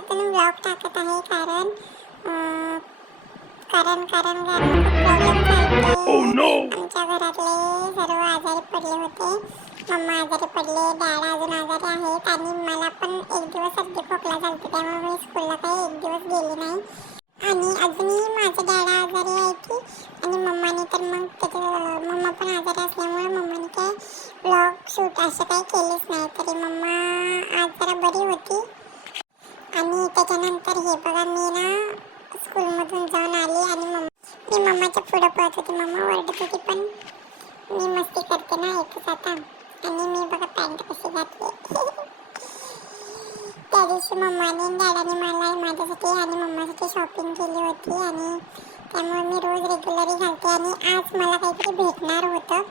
स्वतःहून ब्लॉग टाकत आहे कारण कारण कारण कारण खूप प्रॉब्लेम झालते. आमच्या घरातले सर्व आजारी पडले होते. मम्मा आजारी पडले, डॅड अजून आजारी आहेत आणि मला पण एक दिवस सर्दी खोकला झालते, त्यामुळे मी स्कूलला काही एक दिवस गेली नाही. आणि अजूनही माझं डॅड आजारी आहे की आणि मम्माने तर मग मम्मा पण आजारी असल्यामुळे मम्माने काय ब्लॉग शूट असं काही केलेच नाही. तरी मम्मा आज जरा बरी होती. आणि त्याच्यानंतर हे बघा मी ना स्कूलमधून जाऊन आली आणि मी मम्माच्या पुढं पळत होती. मम्मा ओरडत होती पण मी मस्ती करते ना एकच आता. आणि मी बघा पॅन्ट कशी घातली. त्या दिवशी मम्माने आणि डॅडाने मला माझ्यासाठी आणि मम्मासाठी शॉपिंग केली होती आणि त्यामुळे मी रोज रेग्युलरली घालते. आणि आज मला काहीतरी भेटणार होतं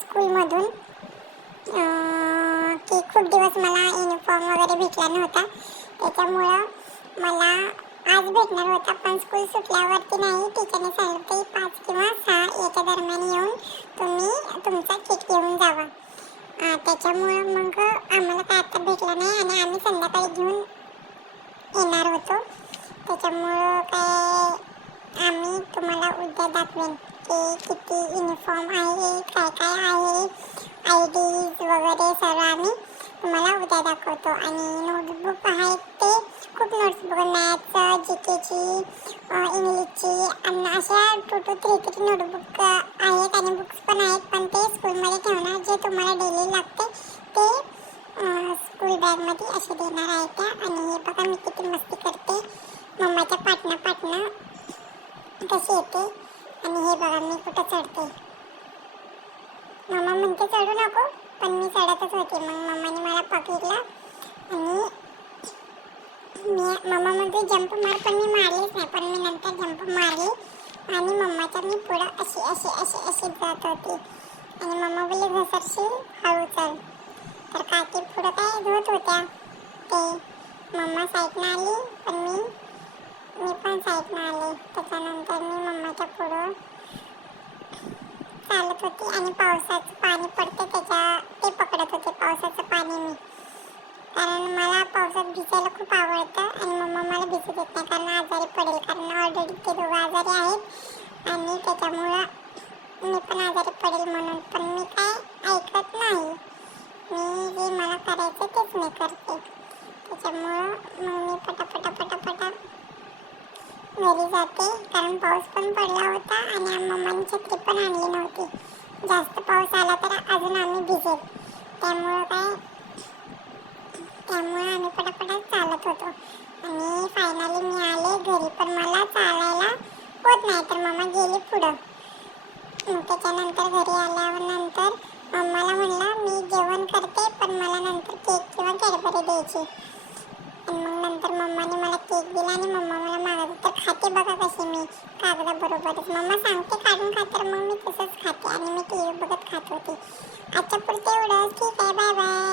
स्कूलमधून की खूप दिवस मला युनिफॉर्म वगैरे भेटला नव्हता, त्याच्यामुळं मला आज भेटणार होता. पण स्कूल सुटल्यावरती नाही, टीचरने सांगितलं 5 किंवा 6 याच्या दरम्यान येऊन तुम्ही तुमचा किट घेऊन जावा. त्याच्यामुळं मग आम्हाला काय आता भेटला नाही आणि आम्ही संध्याकाळी घेऊन येणार होतो. त्याच्यामुळं काय आम्ही तुम्हाला उद्या दाखवेन की किती युनिफॉर्म आहे, काय काय आहे, IDs वगैरे सर्व आम्ही तुम्हाला उद्या दाखवतो. आणि नोटबुक आहेत ते खूप नोट्सबुक, मॅथ्स, GKची, इंग्लिशची आणि अशा 2 to 3 नोटबुक आहेत आणि बुक्स पण आहेत. पण ते स्कूलमध्ये ठेवणार, जे तुम्हाला डेली लागते ते स्कूल बॅगमध्ये असे देणार आहे त्या. आणि हे बघा मी किती मस्ती करते, मम्माच्या पाटणं कशी येते. आणि हे बघा मी कुठं चढते. मम्मा म्हणते चढू नको, पण मी चढतच होते. मग मम्माने मला पकडलं आणि मम्मा म्हणते जंप मार, पण मी मारलीच नाही. पण मी नंतर जंप मारली आणि मम्माच्या मी पुढं अशी अशी अशी अशी जात होती. आणि मम्मा बोलली घसरशील, हळू चल. तर काकी पुढं काय धुत होत्या ते. मम्मा साईडनं आली पण मी पण साईडनं आले. त्याच्यानंतर मी मम्माच्या पुढं चालत होती आणि पावसाचं पाणी पडते ते पकडत होते पावसाचं पाणी मी. कारण मला पावसात भिजायला खूप आवडतं आणि मम्मा मला भिजू देत नाही कारण आजारी पडेल. कारण ऑलरेडी ते दोघं आजारी आहेत आणि त्याच्यामुळं मी पण आजारी पडेल म्हणून. पण मी काय ऐकत नाही, मी जे मला करायचं तेच मी करते. त्याच्यामुळं मग मी पटापटा घरी जाते कारण पाऊस पण पडला होता आणि मम्माने छत्री पण आणली नव्हती. जास्त पाऊस आला तर अजून आम्ही भिजेल, त्यामुळे आम्ही पटापट चालत होतो. आणि फायनली मी आले घरी, पण मला चालायला होत नाही तर मम्मा गेली पुढं. त्याच्यानंतर घरी आल्यानंतर मम्माला म्हणलं मी जेवण करते पण मला नंतर केक किंवा कॅडबरी द्यायची. आणि मग नंतर मम्माने मला केक दिला आणि मम्मा मला मागत तर खाते बघा कशी मी कागदाबरोबरच. मम्मा सांगते काढून खा तर मग मी तसंच खाते आणि मी TV बघत खात होते. आजच्या पुरते एवढंच. ठीक आहे, बाय बाय.